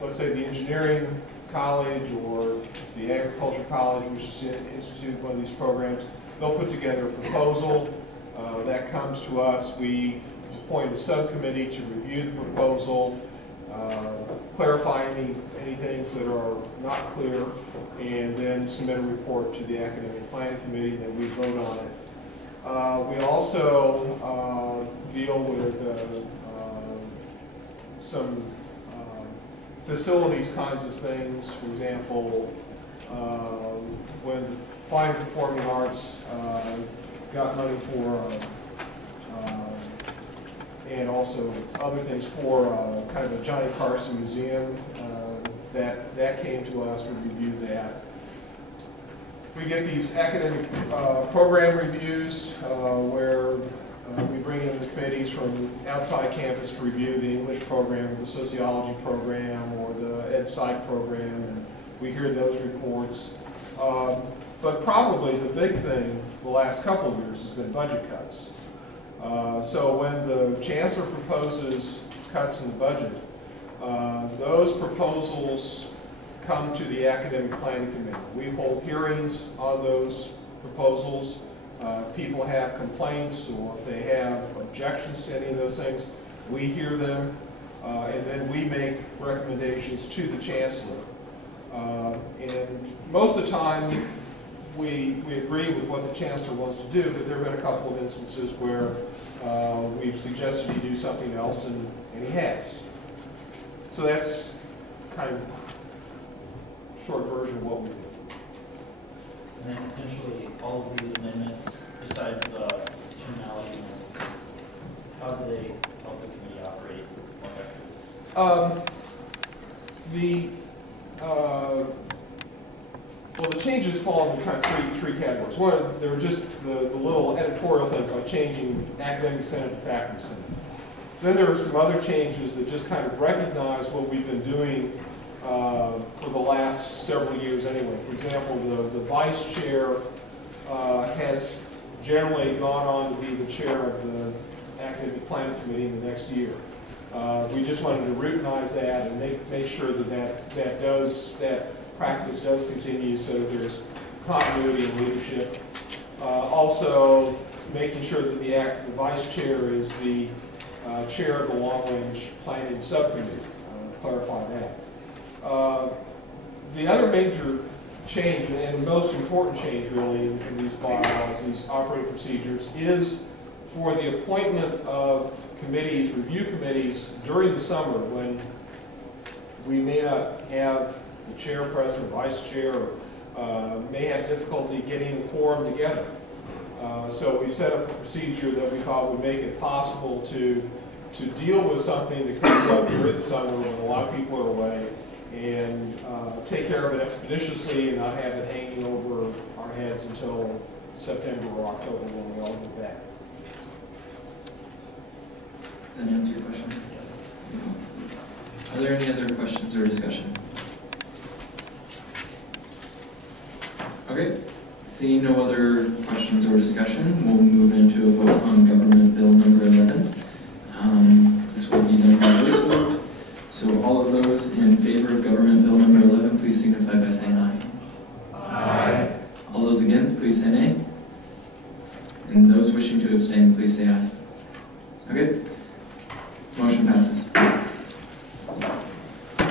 let's say the engineering college or the agriculture college, which is instituted one of these programs, they'll put together a proposal that comes to us. We appoint a subcommittee to review the proposal, clarify any things that are not clear, and then submit a report to the academic planning committee, and then we vote on it. We also deal with some facilities kinds of things. For example, when Fine Performing Arts got money for, and also other things for kind of a Johnny Carson museum, that came to us. We reviewed that. We get these academic program reviews where we bring in the committees from outside campus to review the English program, or the sociology program, or the ed psych program, and we hear those reports. But probably the big thing the last couple of years has been budget cuts. So when the chancellor proposes cuts in the budget, those proposals come to the academic planning committee. We hold hearings on those proposals. People have complaints, or if they have objections to any of those things, we hear them, and then we make recommendations to the chancellor. And most of the time, we agree with what the chancellor wants to do, but there have been a couple of instances where we've suggested he do something else, and he has. So that's kind of a short version of what we do. And then essentially all of these amendments, besides the terminology amendments, how do they help the committee operate more effectively? Well, the changes fall into kind of three categories. One, there were just the little editorial things like changing academic senate to faculty senate. Then there were some other changes that just kind of recognize what we've been doing for the last several years anyway. For example, the vice chair has generally gone on to be the chair of the academic planning committee in the next year. We just wanted to routinize that and make sure that practice does continue, so that there's continuity in leadership. Also, making sure that the vice chair is the chair of the long-range planning subcommittee. Clarify that. The other major change, and the most important change really in these bylaws, these operating procedures, is for the appointment of committees, review committees, during the summer when we may not have the chairperson or vice chair, or may have difficulty getting the quorum together. So we set up a procedure that we thought would make it possible to deal with something that comes up during the summer when a lot of people are away, and take care of it expeditiously and not have it hanging over our heads until September or October when we all get back. Does that answer your question? Yes. Are there any other questions or discussion? Okay. Seeing no other questions or discussion, we'll move into a vote on Government Bill number 11. This will be done by voice vote. So all of those in favor of Government Bill number 11, please signify by saying aye. Aye. All those against, please say nay. And those wishing to abstain, please say aye. Okay. Motion passes. That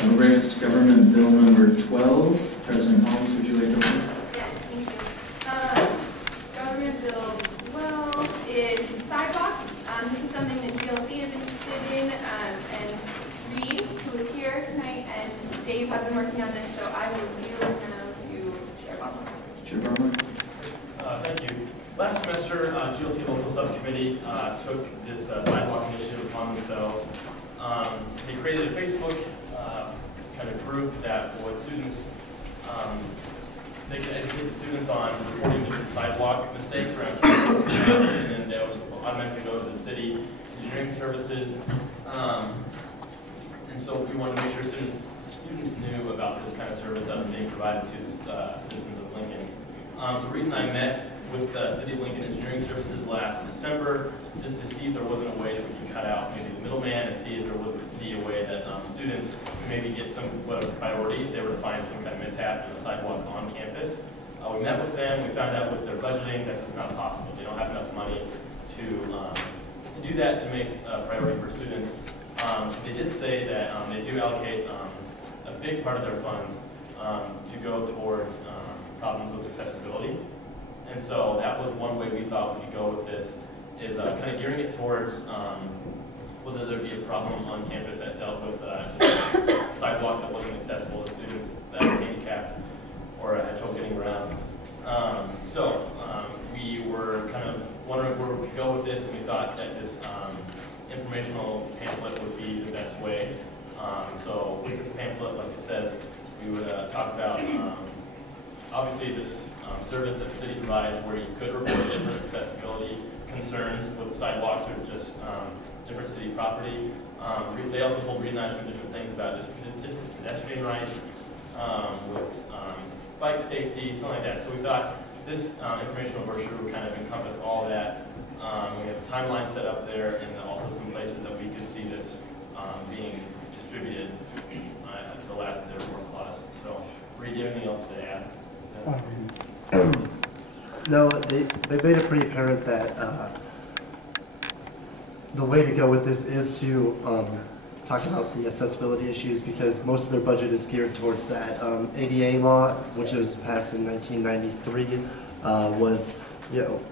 will bring us to Government Bill number 12. President Collins, would you like to open? Yes, thank you. Government Bill 12 is sidewalks. This is something that GLC is interested in, and Reed, who is here tonight, and Dave have been working on this, so I will yield now to Chair Butler. Chair Butler. Thank you. Last semester, GLC Local Subcommittee took this sidewalk initiative upon themselves. They created a Facebook kind of group that would students, they could educate the students on reporting different sidewalk mistakes around campus, and then they would automatically go to the city engineering services. And so we wanted to make sure students knew about this kind of service that was being provided to the citizens of Lincoln. So Reed and I met with the City of Lincoln Engineering Services last December just to see if there wasn't a way that we could cut out maybe the middleman and see if there would be a way that students could maybe get some priority if they were to find some kind of mishap in the sidewalk on campus. We met with them. We found out with their budgeting that's just not possible. They don't have enough money to do that, to make a priority for students. They did say that they do allocate a big part of their funds to go towards problems with accessibility. And so that was one way we thought we could go with this, is kind of gearing it towards whether there be a problem on campus that dealt with a sidewalk that wasn't accessible to students that were handicapped or had trouble getting around. We were kind of wondering where we could go with this, and we thought that this informational pamphlet would be the best way. So with this pamphlet, like it says, we would talk about obviously this service that the city provides where you could report different accessibility concerns with sidewalks or just different city property. They also told Reed and I some different things about just different pedestrian rights with bike safety, something like that. So we thought this informational brochure would kind of encompass all that. We have a timeline set up there and also some places that we could see this being distributed at the last of their work class. So Reed, do you have anything else to add? No, they made it pretty apparent that the way to go with this is to talk about the accessibility issues, because most of their budget is geared towards that. ADA law, which was passed in 1993, was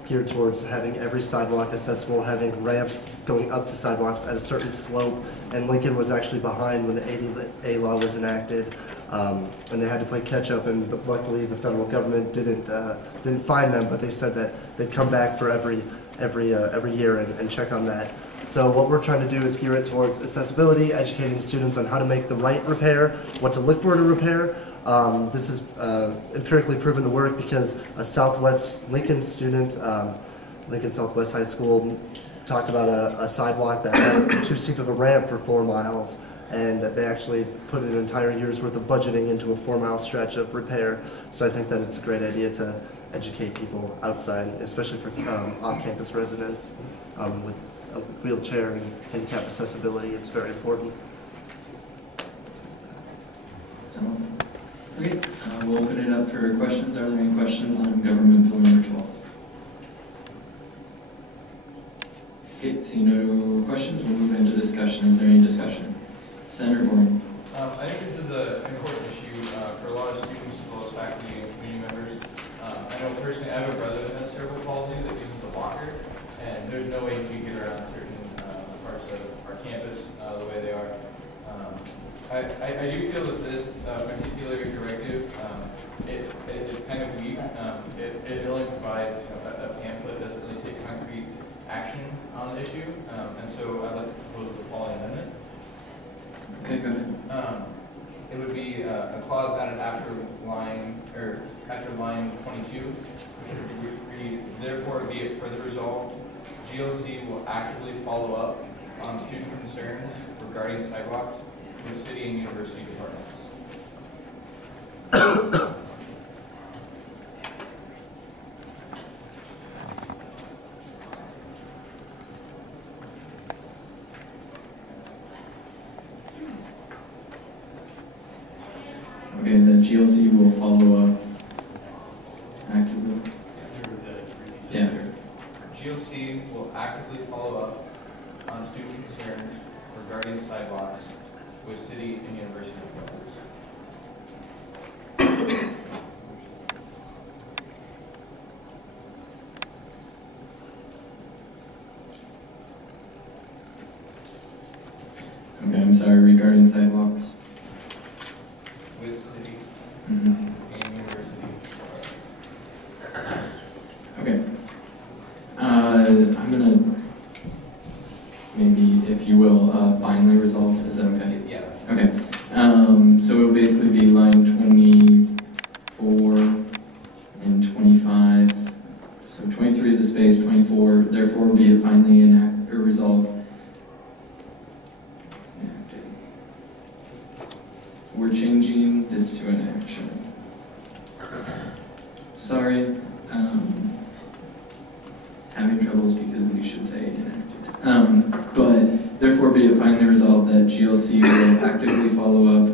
geared towards having every sidewalk accessible, having ramps going up to sidewalks at a certain slope, and Lincoln was actually behind when the ADA law was enacted. And they had to play catch up, and luckily the federal government didn't fine them, but they said that they'd come back for every year and check on that. So what we're trying to do is gear it towards accessibility, educating students on how to make the right repair, what to look for to repair. This is empirically proven to work because a Southwest Lincoln student, Lincoln Southwest High School, talked about a sidewalk that had too steep of a ramp for 4 miles. And they actually put an entire year's worth of budgeting into a 4-mile stretch of repair. So I think that it's a great idea to educate people outside, especially for off-campus residents with a wheelchair and handicap accessibility. It's very important. Okay, we'll open it up for questions. Are there any questions on government bill number 12? Okay, seeing no questions, we'll move into discussion. Is there any discussion? Senator Bourne. I think this is an important issue for a lot of students, as well as faculty and community members. I know personally, I have a brother that has cerebral palsy that uses the walker, and there's no way you can get around certain parts of our campus the way they are. I do feel that this particular directive, it's kind of weak. It only provides a pamphlet, doesn't really take concrete action on the issue, and so I'd like to propose the following amendment. Okay, go ahead. It would be a clause added after line 22, which would read, therefore be it further resolved, GLC will actively follow up on student concerns regarding sidewalks with city and university departments. Okay, the GLC will follow up actively. Yeah. GLC will actively follow up on student concerns regarding sidewalks with city and university departments. Okay, I'm sorry, regarding sidewalks. With city Mm-hmm. and university. Okay. I'm gonna, maybe, if you will, finally resolve, is that okay? Yeah. Okay. So it'll basically be line 24 and 25. So 23 is a space, 24, therefore be it finally enacted or resolved. Enacted. We're changing this to an action. Sorry. Having troubles because we should say enacted. But therefore be it finally resolved that GLC will actively follow up